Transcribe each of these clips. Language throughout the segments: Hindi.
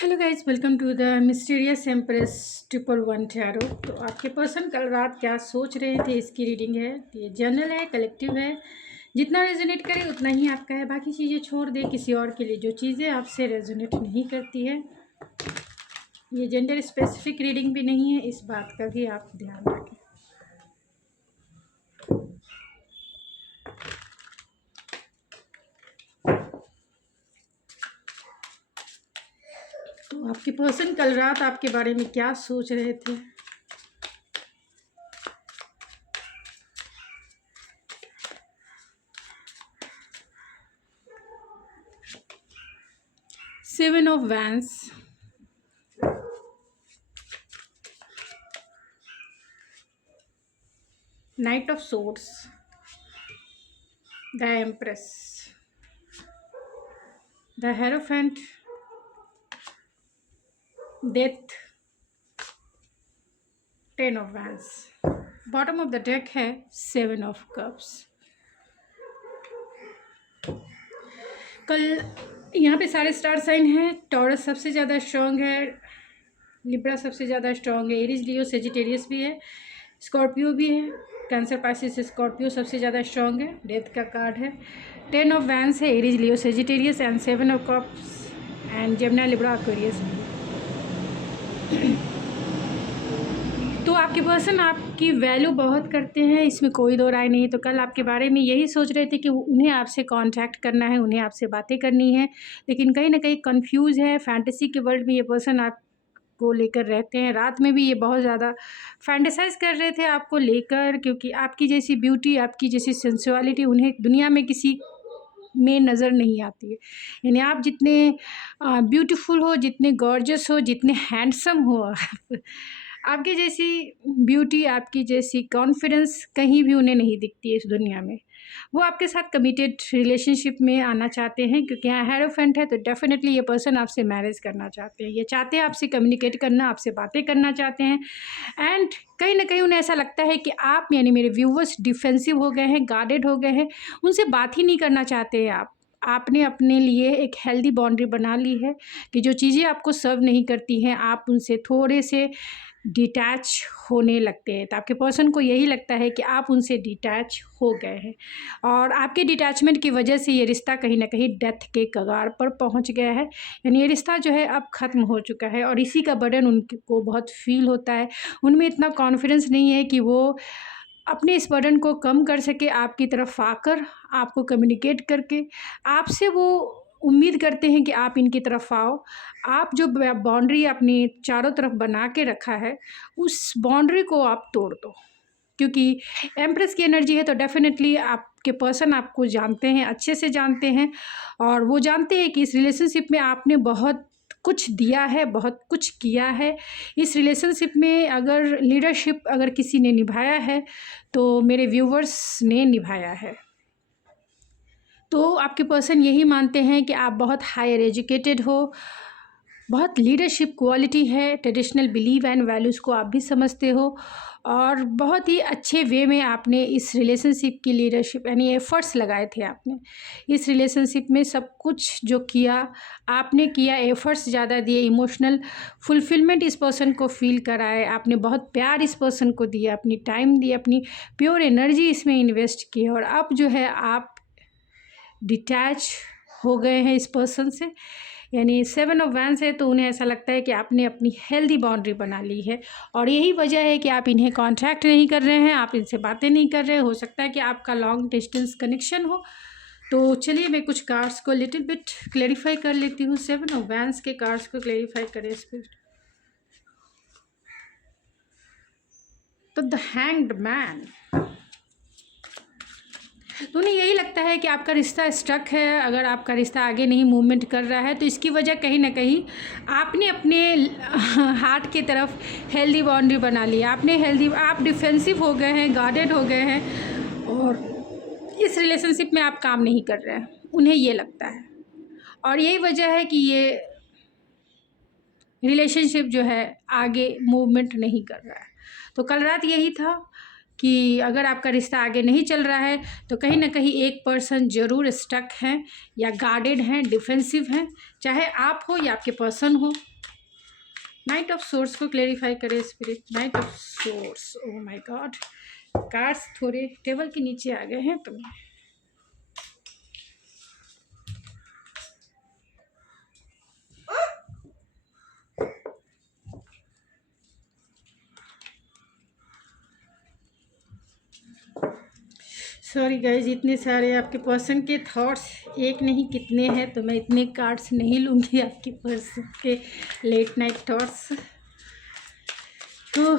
Hello guys, welcome to the mysterious empress 111 tarot. तो आपके पर्सन कल रात क्या सोच रहे थे, इसकी रीडिंग है। ये जनरल है, कलेक्टिव है। जितना रेजोनेट करे उतना ही आपका है, बाकी चीज़ें छोड़ दे किसी और के लिए। जो चीज़ें आपसे रेजोनेट नहीं करती है, ये जेंडर स्पेसिफिक रीडिंग भी नहीं है, इस बात का भी आप ध्यान रखें। तो आपके पर्सन कल रात आपके बारे में क्या सोच रहे थे। Seven of vents, night of swords, the empress, the hierophant, death, 10 of vents. Bottom of the deck है 7 ऑफ कप्स। कल यहाँ पे सारे स्टार साइन हैं। टॉरस सबसे ज़्यादा स्ट्रॉन्ग है, लिब्रा सबसे ज़्यादा स्ट्रॉन्ग है, एरीज, लियो, सेजिटेरियस भी है, स्कॉर्पियो भी है, कैंसर, पाइसिस, स्कॉर्पियो सबसे ज़्यादा स्ट्रॉन्ग है। डेथ का कार्ड है, 10 ऑफ वैंस है, Aries, Leo, Sagittarius and 7 of cups and Gemini, Libra, Aquarius भी। तो आपके पर्सन आपकी वैल्यू बहुत करते हैं, इसमें कोई दो राय नहीं। तो कल आपके बारे में यही सोच रहे थे कि उन्हें आपसे कांटेक्ट करना है, उन्हें आपसे बातें करनी है, लेकिन कहीं ना कहीं कंफ्यूज है। फैंटेसी के वर्ल्ड में ये पर्सन आपको लेकर रहते हैं। रात में भी ये बहुत ज़्यादा फैंटेसाइज कर रहे थे आपको लेकर, क्योंकि आपकी जैसी ब्यूटी, आपकी जैसी सेंसुअलिटी उन्हें दुनिया में किसी में नज़र नहीं आती है। यानी आप जितने ब्यूटीफुल हो, जितने गॉर्जियस हो, जितने हैंडसम हो, आपकी जैसी ब्यूटी, आपकी जैसी कॉन्फिडेंस कहीं भी उन्हें नहीं दिखती है इस दुनिया में। वो आपके साथ कमिटेड रिलेशनशिप में आना चाहते हैं, क्योंकि यहाँ हेरोफेंट है, तो डेफिनेटली ये पर्सन आपसे मैरिज करना चाहते हैं। ये चाहते हैं आपसे कम्युनिकेट करना, आपसे बातें करना चाहते हैं। एंड कहीं ना कहीं उन्हें ऐसा लगता है कि आप, यानी मेरे व्यूवर्स, डिफेंसिव हो गए हैं, गार्डेड हो गए हैं, उनसे बात ही नहीं करना चाहते हैं आप। आपने अपने लिए एक हेल्दी बाउंड्री बना ली है कि जो चीज़ें आपको सर्व नहीं करती हैं, आप उनसे थोड़े से डिटैच होने लगते हैं। तो आपके पर्सन को यही लगता है कि आप उनसे डिटैच हो गए हैं, और आपके डिटैचमेंट की वजह से ये रिश्ता कहीं ना कहीं डेथ के कगार पर पहुंच गया है। यानी ये रिश्ता जो है अब ख़त्म हो चुका है, और इसी का बर्डन उनको बहुत फील होता है। उनमें इतना कॉन्फिडेंस नहीं है कि वो अपने इस बर्डन को कम कर सके। आपकी तरफ आकर, आपको कम्युनिकेट करके, आपसे वो उम्मीद करते हैं कि आप इनकी तरफ आओ। आप जो बाउंड्री अपनी चारों तरफ बना के रखा है, उस बाउंड्री को आप तोड़ दो, क्योंकि एम्प्रेस की एनर्जी है। तो डेफिनेटली आपके पर्सन आपको जानते हैं, अच्छे से जानते हैं, और वो जानते हैं कि इस रिलेशनशिप में आपने बहुत कुछ दिया है, बहुत कुछ किया है। इस रिलेशनशिप में अगर लीडरशिप अगर किसी ने निभाया है, तो मेरे व्यूवर्स ने निभाया है। तो आपके पर्सन यही मानते हैं कि आप बहुत हायर एजुकेटेड हो, बहुत लीडरशिप क्वालिटी है, ट्रेडिशनल बिलीव एंड वैल्यूज़ को आप भी समझते हो, और बहुत ही अच्छे वे में आपने इस रिलेशनशिप की लीडरशिप यानी एफ़र्ट्स लगाए थे। आपने इस रिलेशनशिप में सब कुछ जो किया, आपने किया, एफ़र्ट्स ज़्यादा दिए, इमोशनल फुलफिलमेंट इस पर्सन को फ़ील कराए, आपने बहुत प्यार इस पर्सन को दिया, अपनी टाइम दी, अपनी प्योर एनर्जी इसमें इन्वेस्ट की, और अब जो है आप डिटैच हो गए हैं इस पर्सन से। यानी 7 ऑफ वैंस है, तो उन्हें ऐसा लगता है कि आपने अपनी हेल्दी बाउंड्री बना ली है, और यही वजह है कि आप इन्हें कांटेक्ट नहीं कर रहे हैं, आप इनसे बातें नहीं कर रहे हैं। हो सकता है कि आपका लॉन्ग डिस्टेंस कनेक्शन हो। तो चलिए मैं कुछ कार्ड्स को लिटिल बिट क्लेरिफाई कर लेती हूँ। 7 ऑफ वैंस के कार्ड्स को क्लेरिफाई करें स्पिरिट। तो द हैंग्ड मैन, तो उन्हें यही लगता है कि आपका रिश्ता स्टक है। अगर आपका रिश्ता आगे नहीं मूवमेंट कर रहा है, तो इसकी वजह कहीं ना कहीं आपने अपने हार्ट की तरफ हेल्दी बाउंड्री बना ली। आपने आप डिफेंसिव हो गए हैं, गार्डेड हो गए हैं, और इस रिलेशनशिप में आप काम नहीं कर रहे हैं, उन्हें ये लगता है। और यही वजह है कि ये रिलेशनशिप जो है आगे मूवमेंट नहीं कर रहा है। तो कल रात यही था कि अगर आपका रिश्ता आगे नहीं चल रहा है तो कहीं ना कहीं एक पर्सन ज़रूर स्टक हैं या गार्डेड हैं, डिफेंसिव हैं, चाहे आप हो या आपके पर्सन हो। नाइट ऑफ सोर्स को क्लेरिफाई करें spirit. Night of source, oh my God, cards थोड़े टेबल के नीचे आ गए हैं तो सॉरी गाइज, इतने सारे आपके पर्सन के थॉट्स, एक नहीं कितने हैं, तो मैं इतने कार्ड्स नहीं लूँगी आपके पर्सन के लेट नाइट थॉट्स। तो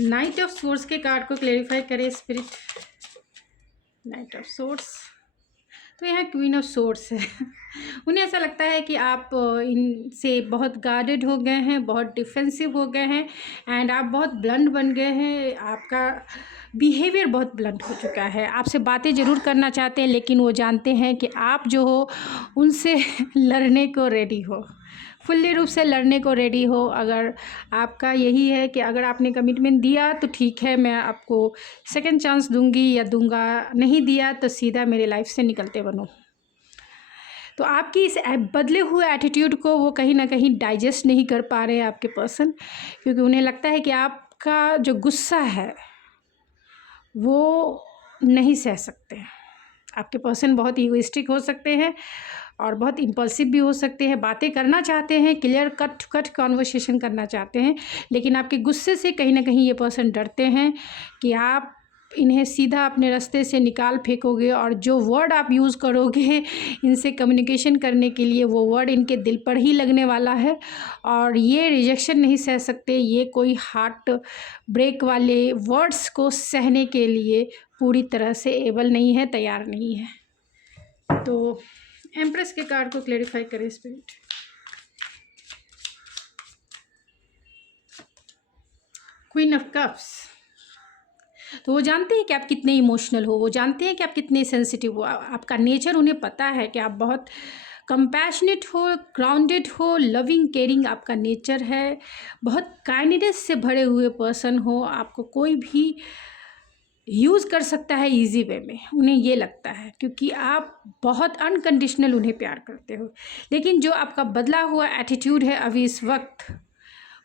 नाइट ऑफ सोर्स के कार्ड को क्लेरिफाई करें स्पिरिट। नाइट ऑफ सोर्स, तो यहाँ क्वीन ऑफ सोर्स है। उन्हें ऐसा लगता है कि आप इनसे बहुत गार्डेड हो गए हैं, बहुत डिफेंसिव हो गए हैं एंड आप बहुत ब्लंट बन गए हैं। आपका बिहेवियर बहुत ब्लंट हो चुका है। आपसे बातें ज़रूर करना चाहते हैं लेकिन वो जानते हैं कि आप जो हो उनसे लड़ने को रेडी हो, फुल्ली रूप से लड़ने को रेडी हो। अगर आपका यही है कि अगर आपने कमिटमेंट दिया तो ठीक है, मैं आपको सेकंड चांस दूंगी या दूंगा, नहीं दिया तो सीधा मेरे लाइफ से निकलते बनो। तो आपकी इस बदले हुए एटीट्यूड को वो कहीं ना कहीं डाइजेस्ट नहीं कर पा रहे हैं आपके पर्सन, क्योंकि उन्हें लगता है कि आपका जो गुस्सा है वो नहीं सह सकते। आपके पर्सन बहुत ईगोइस्टिक हो सकते हैं और बहुत इम्पल्सिव भी हो सकते हैं। बातें करना चाहते हैं, क्लियर कट कॉन्वर्सेशन करना चाहते हैं, लेकिन आपके गुस्से से कहीं ना कहीं ये पर्सन डरते हैं कि आप इन्हें सीधा अपने रास्ते से निकाल फेंकोगे और जो वर्ड आप यूज़ करोगे इनसे कम्युनिकेशन करने के लिए वो वर्ड इनके दिल पर ही लगने वाला है और ये रिजेक्शन नहीं सह सकते। ये कोई हार्ट ब्रेक वाले वर्ड्स को सहने के लिए पूरी तरह से एबल नहीं है, तैयार नहीं है। तो एम्प्रेस के कार्ड को क्लेरिफाई करें स्पिरिट। क्वीन ऑफ कप्स, तो वो जानते हैं कि आप कितने इमोशनल हो, वो जानते हैं कि आप कितने सेंसिटिव हो। आपका नेचर उन्हें पता है कि आप बहुत कंपैशनेट हो, ग्राउंडेड हो, लविंग केयरिंग आपका नेचर है, बहुत काइंडनेस से भरे हुए पर्सन हो। आपको कोई भी यूज़ कर सकता है ईजी वे में, उन्हें ये लगता है, क्योंकि आप बहुत अनकंडीशनल उन्हें प्यार करते हो। लेकिन जो आपका बदला हुआ एटीट्यूड है अभी इस वक्त,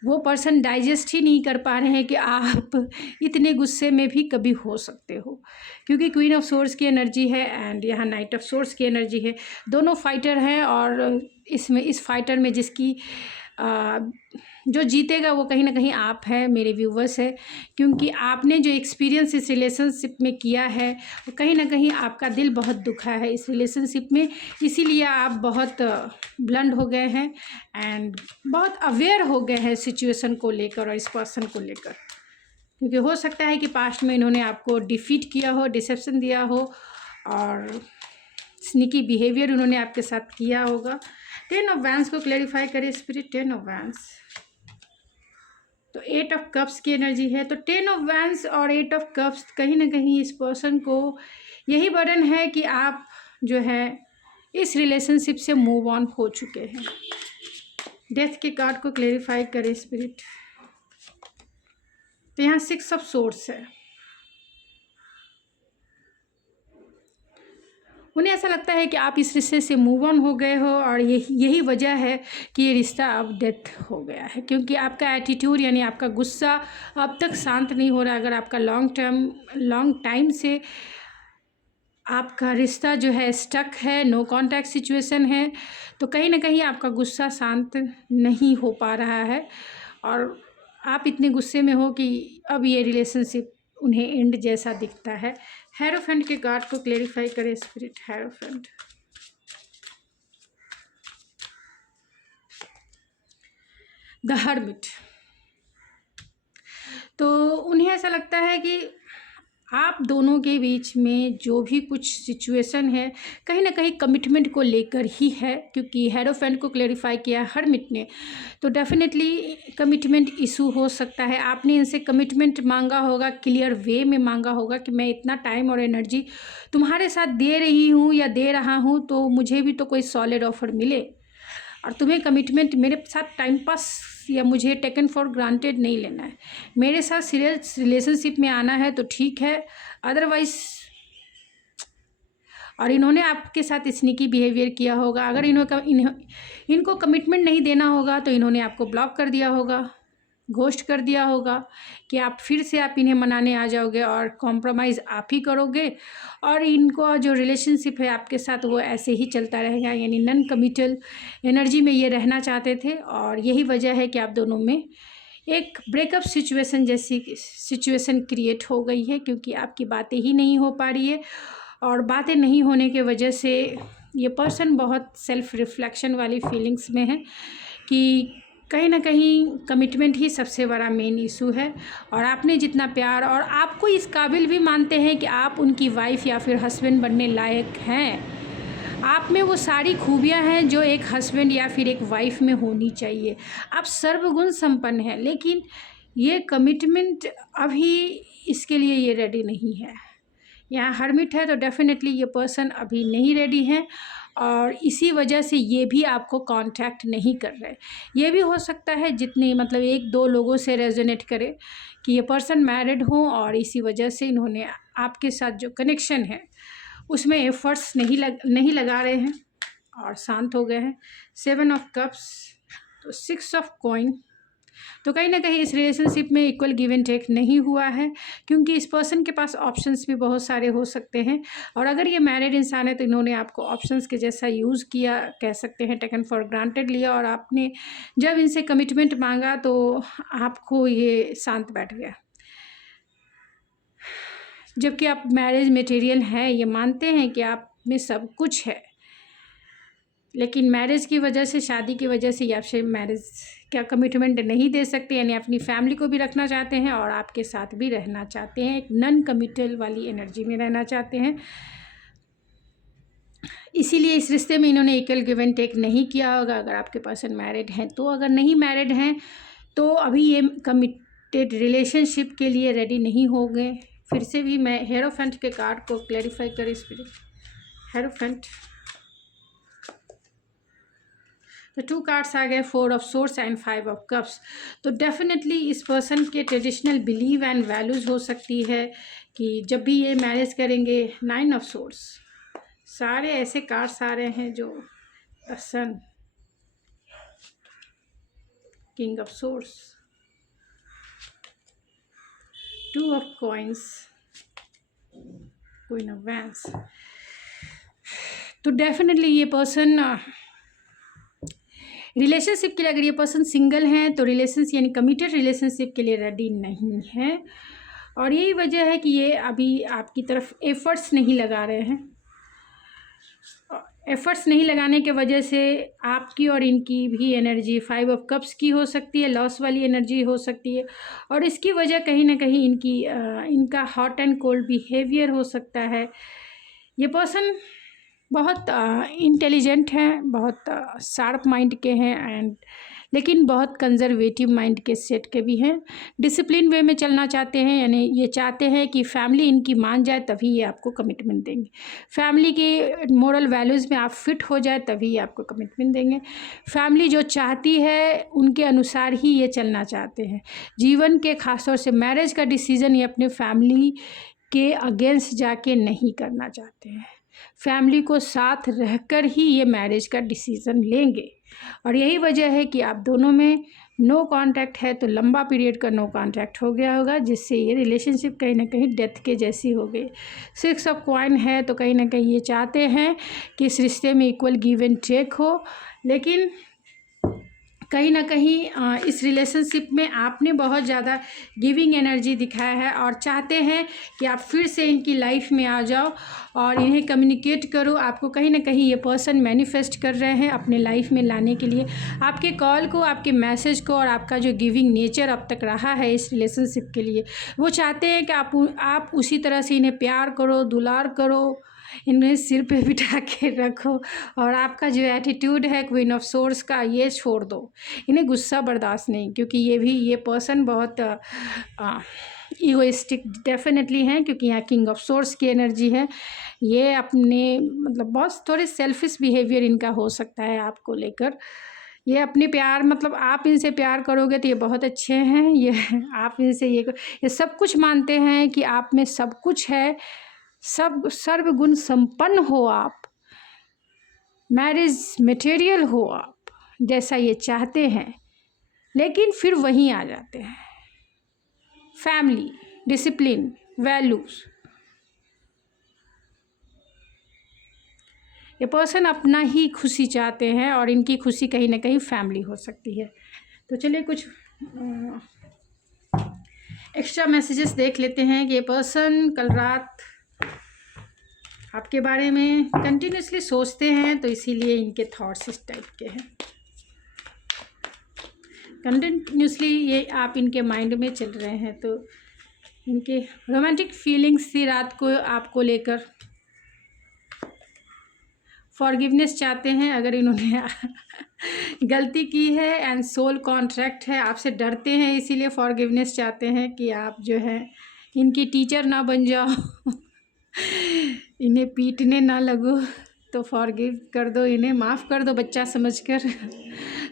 वो पर्सन डाइजेस्ट ही नहीं कर पा रहे हैं कि आप इतने गुस्से में भी कभी हो सकते हो, क्योंकि क्वीन ऑफ सोर्स की एनर्जी है एंड यहाँ नाइट ऑफ सोर्स की एनर्जी है। दोनों फाइटर हैं और इसमें इस फाइटर में जिसकी जो जीतेगा वो कहीं ना कहीं आप है, मेरे व्यूवर्स है, क्योंकि आपने जो एक्सपीरियंस इस रिलेशनशिप में किया है वो कहीं ना कहीं आपका दिल बहुत दुखा है इस रिलेशनशिप में, इसीलिए आप बहुत ब्लंड हो गए हैं एंड बहुत अवेयर हो गए हैं सिचुएशन को लेकर और इस पर्सन को लेकर, क्योंकि हो सकता है कि पास्ट में इन्होंने आपको डिफीट किया हो, डिसेप्शन दिया हो और स्निकी बिहेवियर उन्होंने आपके साथ किया होगा। 10 ऑफ वैंस को क्लैरिफाई करें स्पिरिट। 10 ऑफ वैंस, तो 8 ऑफ कप्स की एनर्जी है। तो 10 ऑफ वैंस और 8 ऑफ कप्स कहीं ना कहीं इस पर्सन को यही बर्डन है कि आप जो है इस रिलेशनशिप से मूव ऑन हो चुके हैं। डेथ के कार्ड को क्लैरिफाई करें स्पिरिट। तो यहाँ 6 ऑफ सोर्ड्स है। उन्हें ऐसा लगता है कि आप इस रिश्ते से मूव ऑन हो गए हो और यही वजह है कि ये रिश्ता अब डेथ हो गया है, क्योंकि आपका एटीट्यूड यानी आपका गुस्सा अब तक शांत नहीं हो रहा। अगर आपका लॉन्ग टाइम से आपका रिश्ता जो है स्टक है, नो कांटेक्ट सिचुएशन है, तो कहीं ना कहीं आपका गुस्सा शांत नहीं हो पा रहा है और आप इतने गुस्से में हो कि अब ये रिलेशनशिप उन्हें एंड जैसा दिखता है। हेरोफेंट के कार्ड को क्लैरिफाई करें स्पिरिट। हेरोफेंट, द हर्मिट, तो उन्हें ऐसा लगता है कि आप दोनों के बीच में जो भी कुछ सिचुएशन है कहीं ना कहीं कमिटमेंट को लेकर ही है, क्योंकि हेरोफेंट को क्लैरिफाई किया हर्मिट ने, तो डेफिनेटली कमिटमेंट इशू हो सकता है। आपने इनसे कमिटमेंट मांगा होगा, क्लियर वे में मांगा होगा कि मैं इतना टाइम और एनर्जी तुम्हारे साथ दे रही हूँ या दे रहा हूँ, तो मुझे भी तो कोई सॉलिड ऑफर मिले। और तुम्हें कमिटमेंट मेरे साथ टाइम पास या मुझे टेकन फॉर ग्रांटेड नहीं लेना है। मेरे साथ सीरियस रिलेशनशिप में आना है तो ठीक है, अदरवाइज़। और इन्होंने आपके साथ स्नीकी बिहेवियर किया होगा। अगर इनको कमिटमेंट नहीं देना होगा तो इन्होंने आपको ब्लॉक कर दिया होगा, घोस्ट कर दिया होगा कि आप फिर से आप इन्हें मनाने आ जाओगे और कॉम्प्रोमाइज़ आप ही करोगे, और इनको जो रिलेशनशिप है आपके साथ वो ऐसे ही चलता रहेगा। यानी नॉन कमिटल एनर्जी में ये रहना चाहते थे, और यही वजह है कि आप दोनों में एक ब्रेकअप सिचुएशन जैसी सिचुएशन क्रिएट हो गई है, क्योंकि आपकी बातें ही नहीं हो पा रही है। और बातें नहीं होने के वजह से ये पर्सन बहुत सेल्फ रिफ्लेक्शन वाली फीलिंग्स में है कि कहीं ना कहीं कमिटमेंट ही सबसे बड़ा मेन इशू है। और आपने जितना प्यार, और आपको इस काबिल भी मानते हैं कि आप उनकी वाइफ या फिर हस्बैंड बनने लायक हैं। आप में वो सारी खूबियां हैं जो एक हस्बैंड या फिर एक वाइफ में होनी चाहिए। आप सर्वगुण संपन्न हैं, लेकिन ये कमिटमेंट अभी इसके लिए ये रेडी नहीं है। यहाँ हर्मिट है तो डेफिनेटली ये पर्सन अभी नहीं रेडी है, और इसी वजह से ये भी आपको कांटेक्ट नहीं कर रहे। ये भी हो सकता है जितने मतलब 1-2 लोगों से रेजोनेट करे कि ये पर्सन मैरिड हो, और इसी वजह से इन्होंने आपके साथ जो कनेक्शन है उसमें एफर्ट्स नहीं लगा रहे हैं और शांत हो गए हैं। 7 ऑफ कप्स, तो 6 ऑफ कॉइन। तो कहीं ना कहीं इस रिलेशनशिप में इक्वल गिव एंड टेक नहीं हुआ है, क्योंकि इस पर्सन के पास ऑप्शंस भी बहुत सारे हो सकते हैं। और अगर ये मैरिड इंसान है तो इन्होंने आपको ऑप्शंस के जैसा यूज़ किया, कह सकते हैं टेकन फॉर ग्रांटेड लिया, और आपने जब इनसे कमिटमेंट मांगा तो आपको ये शांत बैठ गया। जबकि आप मैरिज मटेरियल हैं, ये मानते हैं कि आप में सब कुछ है, लेकिन मैरिज की वजह से, शादी की वजह से ये आपसे मैरिज क्या कमिटमेंट नहीं दे सकते। यानी अपनी फैमिली को भी रखना चाहते हैं और आपके साथ भी रहना चाहते हैं, एक नॉन कमिटल वाली एनर्जी में रहना चाहते हैं। इसीलिए इस रिश्ते में इन्होंने इक्वल गिव एंड टेक नहीं किया होगा। अगर आपके पर्सन मैरिड हैं तो, अगर नहीं मैरिड हैं तो अभी ये कमिटेड रिलेशनशिप के लिए रेडी नहीं हो गए। फिर से भी मैं हेरोफेंट के कार्ड को क्लैरिफाई करें स्पिरिट। हेरोफेंट, तो 2 कार्ड्स आ गए, 4 of source and 5 of cups. तो डेफिनेटली इस पर्सन के ट्रेडिशनल बिलीव एंड वैल्यूज़ हो सकती है कि जब भी ये मैरिज करेंगे। 9 ऑफ सोर्स, सारे ऐसे कार्ड्स आ रहे हैं जो the sun, king of swords, 2 of coins, queen of wands. तो डेफिनेटली ये पर्सन रिलेशनशिप के लिए, अगर ये पर्सन सिंगल हैं तो रिलेशनशिप यानी कमिटेड रिलेशनशिप के लिए रेडी नहीं है। और यही वजह है कि ये अभी आपकी तरफ एफर्ट्स नहीं लगा रहे हैं। एफर्ट्स नहीं लगाने के वजह से आपकी और इनकी भी एनर्जी 5 ऑफ कप्स की हो सकती है, लॉस वाली एनर्जी हो सकती है। और इसकी वजह कहीं ना कहीं इनका हॉट एंड कोल्ड बिहेवियर हो सकता है। ये पर्सन बहुत इंटेलिजेंट हैं, बहुत शार्प माइंड के हैं, लेकिन बहुत कंजर्वेटिव माइंड के सेट के भी हैं। डिसिप्लिन वे में चलना चाहते हैं, यानी ये चाहते हैं कि फैमिली इनकी मान जाए तभी ये आपको कमिटमेंट देंगे। फैमिली की मोरल वैल्यूज़ में आप फिट हो जाए तभी ये आपको कमिटमेंट देंगे। फैमिली जो चाहती है उनके अनुसार ही ये चलना चाहते हैं। जीवन के खासतौर से मैरिज का डिसीज़न ये अपने फैमिली के अगेंस्ट जाके नहीं करना चाहते हैं। फैमिली को साथ रहकर ही ये मैरिज का डिसीज़न लेंगे। और यही वजह है कि आप दोनों में नो कांटेक्ट है, तो लंबा पीरियड का नो कांटेक्ट हो गया होगा, जिससे ये रिलेशनशिप कहीं ना कहीं डेथ के जैसी हो गई। 6 ऑफ कॉइन है, तो कहीं ना कहीं ये चाहते हैं कि इस रिश्ते में इक्वल गिव एंड टेक हो, लेकिन कहीं ना कहीं इस रिलेशनशिप में आपने बहुत ज़्यादा गिविंग एनर्जी दिखाया है और चाहते हैं कि आप फिर से इनकी लाइफ में आ जाओ और इन्हें कम्युनिकेट करो। आपको कहीं ना कहीं ये पर्सन मैनिफेस्ट कर रहे हैं अपने लाइफ में लाने के लिए, आपके कॉल को, आपके मैसेज को, और आपका जो गिविंग नेचर अब तक रहा है इस रिलेशनशिप के लिए। वो चाहते हैं कि आप उसी तरह से इन्हें प्यार करो, दुलार करो, इन्हें सिर पे बिठा के रखो, और आपका जो एटीट्यूड है क्वीन ऑफ सोर्स का, ये छोड़ दो। इन्हें गुस्सा बर्दाश्त नहीं, क्योंकि ये पर्सन बहुत ईगोइस्टिक डेफिनेटली हैं, क्योंकि यहाँ किंग ऑफ सोर्स की एनर्जी है। ये अपने मतलब बहुत थोड़े सेल्फिश बिहेवियर इनका हो सकता है आपको लेकर। ये अपने प्यार मतलब आप इनसे प्यार करोगे तो ये बहुत अच्छे हैं। ये आप इनसे ये सब कुछ मानते हैं कि आप में सब कुछ है, सब सर्वगुण संपन्न हो आप, मैरिज मटेरियल हो आप, जैसा ये चाहते हैं। लेकिन फिर वहीं आ जाते हैं फैमिली, डिसिप्लिन, वैल्यूज़। ये पर्सन अपना ही खुशी चाहते हैं और इनकी खुशी कहीं ना कहीं फैमिली हो सकती है। तो चलिए कुछ एक्स्ट्रा मैसेजेस देख लेते हैं कि ये पर्सन कल रात आपके बारे में कंटिन्यूसली सोचते हैं, तो इसीलिए इनके थॉट्स इस टाइप के हैं। कंटिन्यूसली ये आप इनके माइंड में चल रहे हैं, तो इनके रोमांटिक फीलिंग्स थी रात को आपको लेकर। फॉरगिवनेस चाहते हैं अगर इन्होंने गलती की है, एंड सोल कॉन्ट्रैक्ट है, आपसे डरते हैं इसीलिए फॉरगिवनेस चाहते हैं कि आप जो है इनकी टीचर ना बन जाओ इन्हें पीटने ना लगो, तो फॉरगिव कर दो, इन्हें माफ़ कर दो बच्चा समझकर।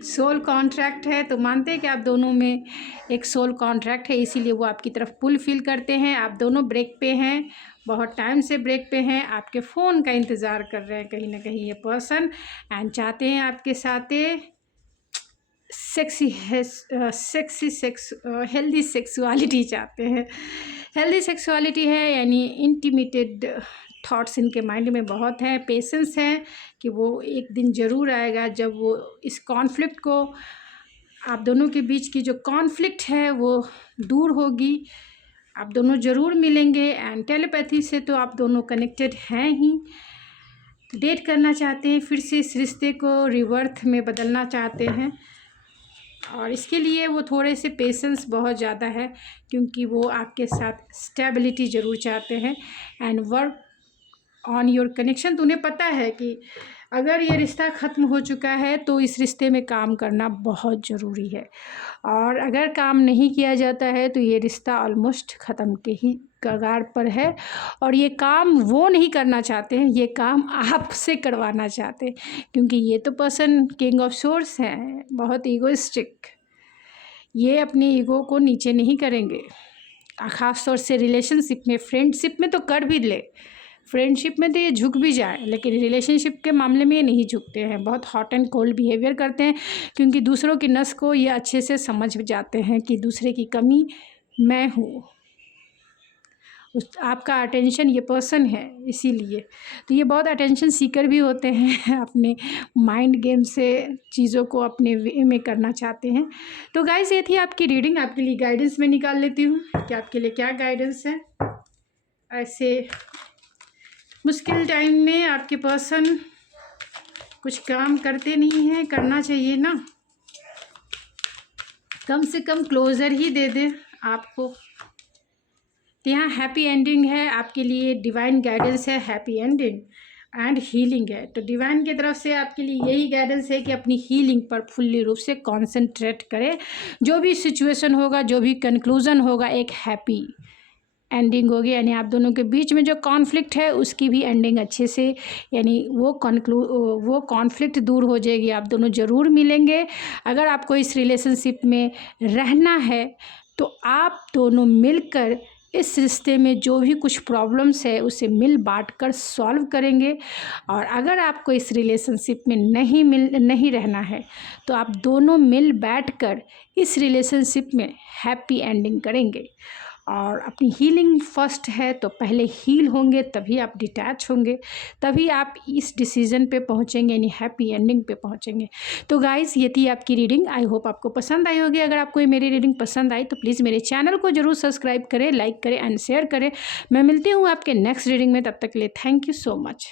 सोल कॉन्ट्रैक्ट है, तो मानते हैं कि आप दोनों में एक सोल कॉन्ट्रैक्ट है, इसीलिए वो आपकी तरफ पुल फील करते हैं। आप दोनों ब्रेक पे हैं, बहुत टाइम से ब्रेक पे हैं, आपके फ़ोन का इंतज़ार कर रहे हैं कहीं ना कहीं ये पर्सन, एंड चाहते हैं आपके साथ हेल्दी सेक्सुअलिटी चाहते हैं। हेल्दी सेक्सुअलिटी है यानी इंटीमेटेड थॉट्स इनके माइंड में बहुत है। पेशेंस है कि वो एक दिन ज़रूर आएगा जब वो इस कॉन्फ्लिक्ट को, आप दोनों के बीच की जो कॉन्फ्लिक्ट है वो दूर होगी, आप दोनों ज़रूर मिलेंगे। एंड टेलीपैथी से तो आप दोनों कनेक्टेड हैं ही। डेट करना चाहते हैं, फिर से इस रिश्ते को रिवर्थ में बदलना चाहते हैं, और इसके लिए वो थोड़े से पेशेंस बहुत ज़्यादा है, क्योंकि वो आपके साथ स्टेबिलिटी ज़रूर चाहते हैं and work on your connection. तो उन्हें पता है कि अगर ये रिश्ता ख़त्म हो चुका है तो इस रिश्ते में काम करना बहुत ज़रूरी है, और अगर काम नहीं किया जाता है तो ये रिश्ता ऑलमोस्ट ख़त्म के ही कगार पर है। और ये काम वो नहीं करना चाहते हैं, ये काम आपसे करवाना चाहते हैं, क्योंकि ये तो पर्सन किंग ऑफ सोर्स हैं, बहुत ईगोइस्टिक। ये अपनी ईगो को नीचे नहीं करेंगे, ख़ास तौर से रिलेशनशिप में। फ्रेंडशिप में तो कर भी ले, फ्रेंडशिप में तो ये झुक भी जाए, लेकिन रिलेशनशिप के मामले में ये नहीं झुकते हैं, बहुत हॉट एंड कोल्ड बिहेवियर करते हैं, क्योंकि दूसरों की नस को ये अच्छे से समझ जाते हैं कि दूसरे की कमी मैं हूँ। आपका अटेंशन ये पर्सन है, इसीलिए तो ये बहुत अटेंशन सीकर भी होते हैं, अपने माइंड गेम से चीज़ों को अपने वे में करना चाहते हैं। तो गाइस ये थी आपकी रीडिंग, आपके लिए गाइडेंस मैं निकाल लेती हूँ कि आपके लिए क्या गाइडेंस है। ऐसे मुश्किल टाइम में आपके पर्सन कुछ काम करते नहीं हैं, करना चाहिए ना, कम से कम क्लोज़र ही दे दे आपको। तो यहाँ हैप्पी एंडिंग है आपके लिए, डिवाइन गाइडेंस है, हैप्पी एंडिंग एंड हीलिंग है। तो डिवाइन की तरफ से आपके लिए यही गाइडेंस है कि अपनी हीलिंग पर फुल्ली रूप से कॉन्सेंट्रेट करें। जो भी सिचुएशन होगा, जो भी कंक्लूज़न होगा, एक हैप्पी एंडिंग होगी, यानी आप दोनों के बीच में जो कॉन्फ्लिक्ट है उसकी भी एंडिंग अच्छे से, यानी वो कॉन्फ्लिक्ट दूर हो जाएगी, आप दोनों ज़रूर मिलेंगे। अगर आपको इस रिलेशनशिप में रहना है तो आप दोनों मिलकर इस रिश्ते में जो भी कुछ प्रॉब्लम्स है उसे मिल बांट कर सॉल्व करेंगे। और अगर आपको इस रिलेशनशिप में नहीं रहना है तो आप दोनों मिल बैठ कर इस रिलेशनशिप में हैप्पी एंडिंग करेंगे। और अपनी हीलिंग फर्स्ट है, तो पहले हील होंगे तभी आप डिटैच होंगे, तभी आप इस डिसीज़न पे पहुँचेंगे, यानी हैप्पी एंडिंग पे पहुँचेंगे। तो गाइस ये थी आपकी रीडिंग, आई होप आपको पसंद आई होगी। अगर आपको ये मेरी रीडिंग पसंद आई तो प्लीज़ मेरे चैनल को ज़रूर सब्सक्राइब करें, लाइक करें एंड शेयर करें। मैं मिलती हूँ आपके नेक्स्ट रीडिंग में, तब तक के लिए थैंक यू सो मच।